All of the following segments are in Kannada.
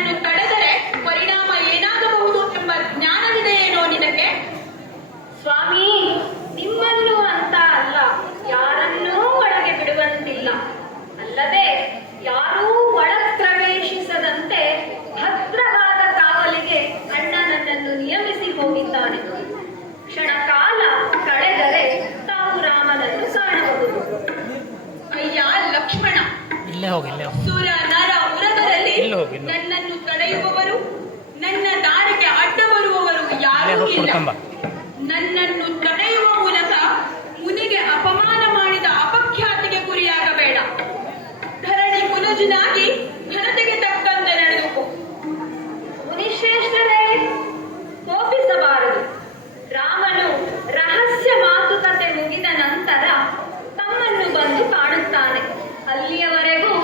ನನ್ನನ್ನು ತಡೆದರೆ ಪರಿಣಾಮ ಏನಾಗಬಹುದು ಎಂಬ ಜ್ಞಾನವಿದೆಯೇನೋ ನಿನಗೆ? ಸ್ವಾಮಿ, ನಿಮ್ಮನ್ನು ಅಂತ ಅಲ್ಲ, ಯಾರನ್ನೂ ಒಳಗೆ ಬಿಡುವಂತಿಲ್ಲ. ಅಲ್ಲದೆ ಯಾರೂ ಒಳ ಪ್ರವೇಶಿಸದಂತೆ ಭದ್ರವಾದ ಕಾವಲಿಗೆ ಅಣ್ಣ ನನ್ನನ್ನು ನಿಯಮಿಸಿ ಹೋಗಿದ್ದಾನೆ. ಕ್ಷಣಕಾಲ ಕಳೆದರೆ ತಾವು ರಾಮನನ್ನು ಕಾಣಬಹುದು. ಅಯ್ಯ ಲಕ್ಷ್ಮಣ, ಸುರ ನರ ಉರಗರಲ್ಲಿ ನನ್ನನ್ನು ತಡೆಯುವವರು, ನನ್ನ ದಾರಿಗೆ ಅಡ್ಡ ಬರುವವರು ಯಾರೂ ಇಲ್ಲ. ನನ್ನನ್ನು ತಡೆಯುವ ಮೂಲಕ ಮುನಿಗೆ ಅಪಮಾನ ಮಾಡಿದ ಅಪಖ್ಯಾತಿಗೆ ಗುರಿಯಾಗಬೇಡ. ಧರಣಿ ಕುಲಜನಾಗಿ ಘನತೆಗೆ ತಕ್ಕಂತೆ ನಡೆದುಕೋ. ಮುನಿಶ್ರೇಷ್ಠರೇ, ಕೋಪಿಸಬಾರದು. ರಾಮನು ರಹಸ್ಯ ಮಾತುಕತೆ ಮುಗಿದ ನಂತರ ತಮ್ಮನ್ನು ಬಂದು ಕಾಣುತ್ತಾನೆ. ಅಲ್ಲಿಯವರೆಗೂ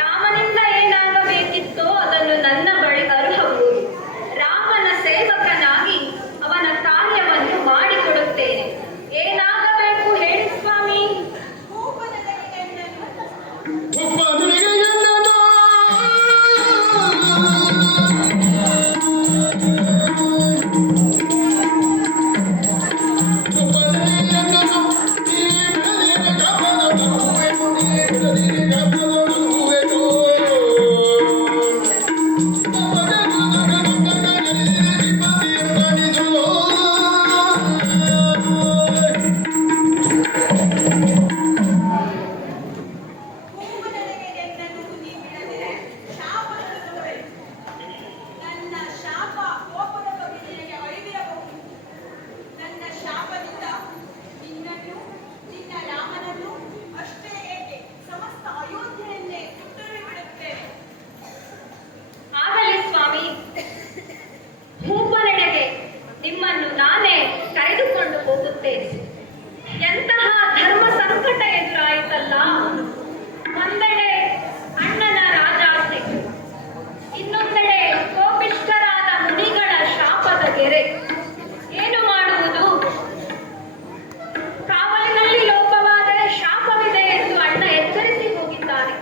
ರಾಮನಿಂದ ಏನಾಗಬೇಕಿತ್ತೋ ಅದನ್ನು ನನ್ನ ಬಳಿ ಅರ್ಹವುದು. ರಾಮನ ಸೇವಕನಾಗಿ ಅವನ ಕಾರ್ಯವನ್ನು ಮಾಡಿಕೊಡುತ್ತೇನೆ. ಏನಾಗಬೇಕು ಹೇಳಿ ಸ್ವಾಮಿ? ಎಂತಹ ಧರ್ಮ ಸಂಕಟ ಎದುರಾಯಿತಲ್ಲ. ಒಂದೆಡೆ ಅಣ್ಣನ ರಾಜಾಜ್ಞೆ, ಇನ್ನೊಂದೆಡೆ ಕೋಪಿಷ್ಠರಾದ ಮುನಿಗಳ ಶಾಪದ ಗೆರೆ. ಏನು ಮಾಡುವುದು? ಕಾವಲಿನಲ್ಲಿ ಲೋಪವಾದರೆ ಶಾಪವಿದೆ ಎಂದು ಅಣ್ಣ ಎಚ್ಚರಿಸಿ ಹೋಗಿದ್ದಾನೆ.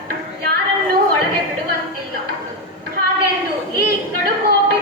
ಯಾರನ್ನೂ ಒಳಗೆ ಬಿಡುವಂತಿಲ್ಲ. ಹಾಗೆಂದು ಈ ಕಡುಕೋಪಿ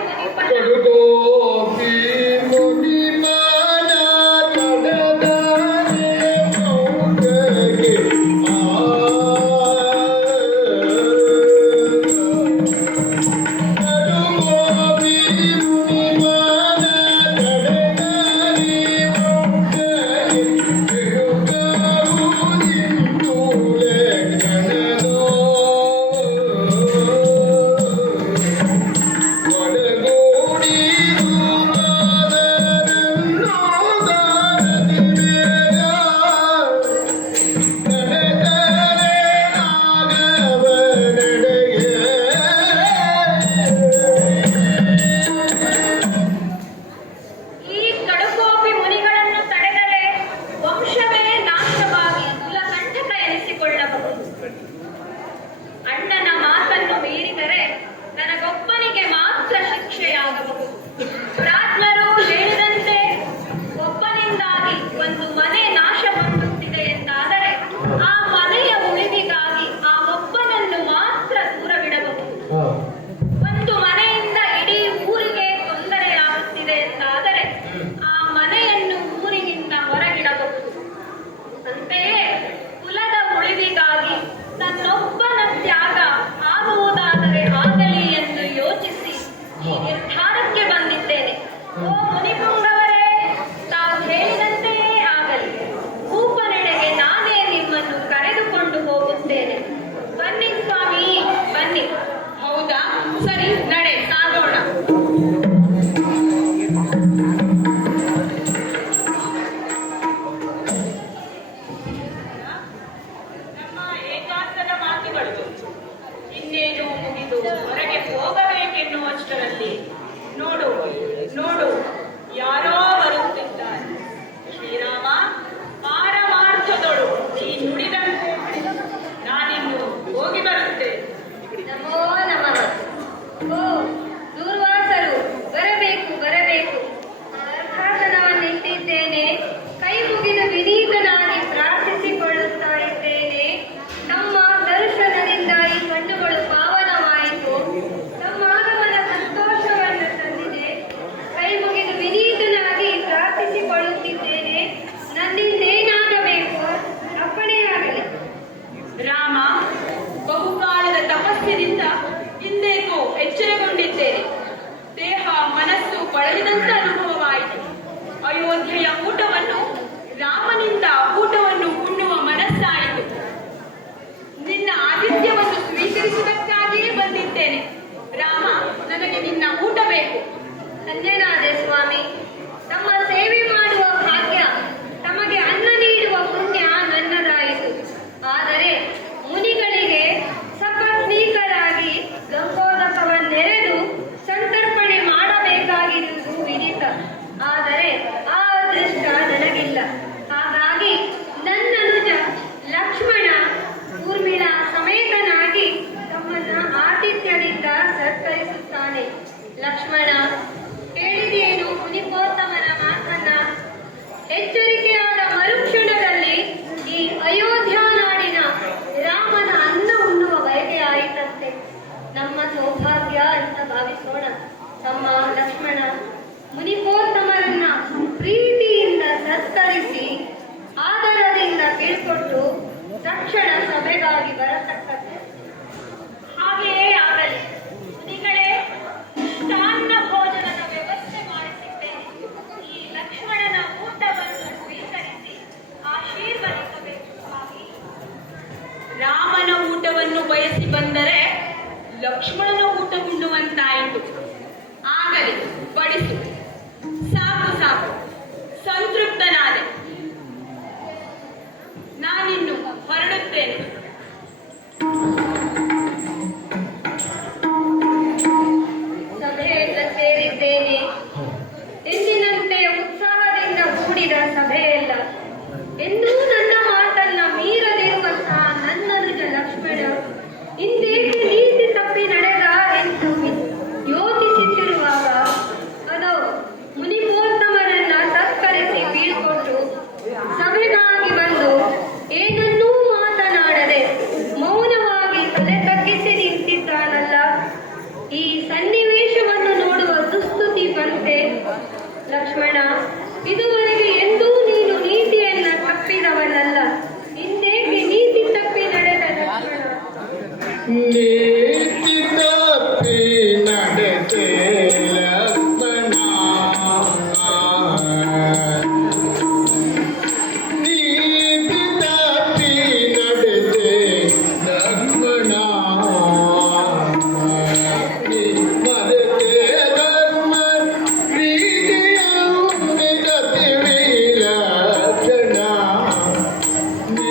ಅಣ್ಣನ ಮಾತನ್ನು ಮೀರಿದರೆ ನನಗೊಬ್ಬನಿಗೆ ಮಾತ್ರ ಶಿಕ್ಷೆಯಾಗಬಹುದು. ಪ್ರಾಜ್ಞರು ಹೇಳಿದಂತೆ ಒಬ್ಬನಿಂದಾಗಿ ಒಂದು ಮನೆ ನಾಶ ಹೊಂದುತ್ತಿದೆ ಎಂದಾದರೆ ಆ ಮನೆಯ ಉಳಿವಿಗಾಗಿ ಆ ಒಬ್ಬನನ್ನು ಮಾತ್ರ ದೂರವಿಡಬಹುದು. ಒಂದು ಮನೆಯಿಂದ ಇಡೀ ಊರಿಗೆ ತೊಂದರೆಯಾಗುತ್ತಿದೆ ಎಂದಾದರೆ ಆ ಮನೆಯನ್ನು ಊರಿನಿಂದ ಹೊರಗಿಡಬಹುದು. ಅಂತೆಯೇ ಕುಲದ ಉಳಿವಿಗಾಗಿ ತನ್ನೊಬ್ಬನ ತ್ಯಾಗ ಆಗುವುದಾದರೆ ಆಗಲಿ ಎಂದು ಯೋಚಿಸಿ ಈ ನಿರ್ಧಾರಕ್ಕೆ ಬಂದಿದ್ದೇನೆ. ಓ ಮುನಿಪುಂಗವರೇ, ತಾವು ಹೇಳಿದಂತೆಯೇ ಆಗಲಿ. ಭೂಪನೆಡೆಗೆ ನಾನೇ ನಿಮ್ಮನ್ನು ಕರೆದುಕೊಂಡು ಹೋಗುತ್ತೇನೆ. ಬನ್ನಿ ಸ್ವಾಮಿ, ಬನ್ನಿ. ಹೌದಾ? ಸರಿ, ನಡೆ, ಸಾಗೋಣ. ಇನ್ನೇನು ಮುಗಿದು ಹೊರಗೆ ಹೋಗಬೇಕೆನ್ನುವಷ್ಟರಲ್ಲಿ ನೋಡು ನೋಡು, ಯಾರೋ ಬರುತ್ತಿದ್ದಾರೆ. ಶ್ರೀರಾಮ, ಪಾರಮಾರ್ಥದೊಳು ನೀ ನುಡಿದಂತೆ ನಾನಿನ್ನು ಹೋಗಿ ಬರುತ್ತೇನೆ. ನಮೋ ನಮಃ. ಓ ದೂರ್ವಾಸರು, ಬರಬೇಕು ಬರಬೇಕು. ಅರ್ಧಾಸನವನ್ನಿಟ್ಟಿದ್ದೇನೆ. ಕೈ ಮುಗಿದು ವಿನೀತನಾಗಿ ಪ್ರಾರ್ಥಿಸಿಕೊಳ್ಳುತ್ತಾ ಇದ್ದೇನೆ. ನಮ್ಮ ದರ್ಶನದಿಂದ ಈ ಕಣ್ಣುಗಳು ಪಾವನವಾಯಿತು. ನಮ್ಮ ಎಚ್ಚರಗೊಂಡಿದ್ದೇನೆ. ದೇಹ ಮನಸ್ಸು ಬಳಲಿದಂತ ಅನುಭವವಾಯಿತು. ಅಯೋಧ್ಯೆಯ ಊಟವನ್ನು ರಾಮನಿಂದ ಊಟವನ್ನು ಉಣ್ಣುವ ಮನಸ್ಸಾಯಿತು. ನಿನ್ನ ಆತಿಥ್ಯವನ್ನು ಸ್ವೀಕರಿಸುವುದಕ್ಕಾಗಿಯೇ ಬಂದಿದ್ದೇನೆ. ರಾಮ, ನನಗೆ ನಿನ್ನ ಊಟ ಬೇಕು. ಧನ್ಯನಾದೆ ಸ್ವಾಮಿ. ತಮ್ಮ ಸೇವೆ ಮಾಡುವ ಭಾಗ್ಯ, ತಮಗೆ ಅನ್ನ ನೀಡುವ ಪುಣ್ಯ ನನ್ನದಾಯಿತು. ಆದರೆ ಮುನಿಗಳಿಗೆ ಸಪತ್ನೀಕರಾಗಿ ಗಂಗೋದಕವನ್ನೆರೆದು ಸಂತರ್ಪಣೆ ಮಾಡಬೇಕಾಗಿರುವುದು ವಿದಿತ. ಆದರೆ ಆ ಅದೃಷ್ಟ ನನಗಿಲ್ಲ. ಹಾಗಾಗಿ ನನ್ನ ಅನುಜ ಲಕ್ಷ್ಮಣ ಊರ್ಮಿಳಾ ಸಮೇತನಾಗಿ ತಮ್ಮನ್ನ ಆತಿಥ್ಯದಿಂದ ಸತ್ಕರಿಸುತ್ತಾನೆ. ಲಕ್ಷ್ಮಣ, ಕೇಳಿದೆಯೇನು ಮುನಿಪೋತ್ತಮನ ಮಾತನ್ನ? ಎಚ್ಚರಿಕೆಯಾದ ಮರುಕ್ಷಣದಲ್ಲಿ ಈ ಅಯೋಧ್ಯ ನಾಡಿನ ರಾಮನ ಅನ್ನ ಉಣ್ಣುವ ಬಯಕೆ ಆಯಿತಂತೆ. ನಮ್ಮ ಸೌಭಾಗ್ಯ ಅಂತ ಭಾವಿಸೋಣ. ತಮ್ಮ ಲಕ್ಷ್ಮಣ ಮುನಿಪೋತ್ತಮರನ್ನ ಪ್ರೀತಿಯಿಂದ ಸತ್ಕರಿಸಿ ಆದರದಿಂದ ಬೀಳ್ಕೊಟ್ಟು ತಕ್ಷಣ ಸಭೆಗಾಗಿ ಬರತಕ್ಕದ್ದು. ಹಾಗೆಯೇ ಆಗಲಿ. ಮುನಿಗಳೇ, ಮೃಷ್ಟಾನ್ನ ಭೋಜನದ ವ್ಯವಸ್ಥೆ ಮಾಡಿಸಿದ್ದೇನೆ. ಈ ಲಕ್ಷ್ಮಣನ ಊಟವನ್ನು ಸ್ವೀಕರಿಸಿ ಆಶೀರ್ವದಿಸಬೇಕು ಸ್ವಾಮಿ. ರಾಮನ ಊಟವನ್ನು ಬಯಸಿ ಬಂದರೆ ಲಕ್ಷ್ಮಣನ ಊಟ ಉಣ್ಣುವಂತಾಯಿತು. ಆಗಲಿ, ಬಡಿಸು. ಸಾಕು ಸಾಕು, ಸಂತೃಪ್ತನಾದೆ. ನಾನಿನ್ನು ಹೊರಡುತ್ತೇನೆ. ಸಭೆಯೆಲ್ಲ ಸೇರಿದ್ದೇನೆ. ಎಂದಿನಂತೆ ಉತ್ಸಾಹದಿಂದ ಕೂಡಿದ ಸಭೆಯಲ್ಲ. ಎಂದೂ ನನ್ನ ಮಾತನ್ನ ಮೀರದಿರುವಂತಹ ನನ್ನನುಜ ಲಕ್ಷ್ಮಣ ಇಂದೇಕೆ ನೀತಿ ತಪ್ಪಿ ನಡೆದ ಎಂದು ಯೋಚಿಸುತ್ತಿರುವಾಗ ಅದೋ ಮುನಿಪೋತ್ತಮರನ್ನ ಸತ್ಕರಿಸಿ ಬೀಳ್ಕೊಟ್ಟು ಸಭೆಗಾಗಿ ಬಂದು ಏನನ್ನೂ ಮಾತನಾಡದೆ ಮೌನವಾಗಿ ತಲೆ ತಗ್ಗಿಸಿ ನಿಂತಿದ್ದಾನಲ್ಲ. ಈ ಸನ್ನಿವೇಶವನ್ನು ನೋಡುವ ದುಸ್ತುತಿ ಬಂತೆ. ಲಕ್ಷ್ಮಣ, ಇದುವರೆಗೆ ಎಂದೂ ನೀನು ನೀತಿಯನ್ನ ತಪ್ಪಿದವನಲ್ಲ. ಇಂದೇಕೆ ನೀತಿ ತಪ್ಪಿ ನಡೆದ ಲಕ್ಷ್ಮಣ? ನೀತಿ ತಪ್ಪಿ ನಡೆದೆ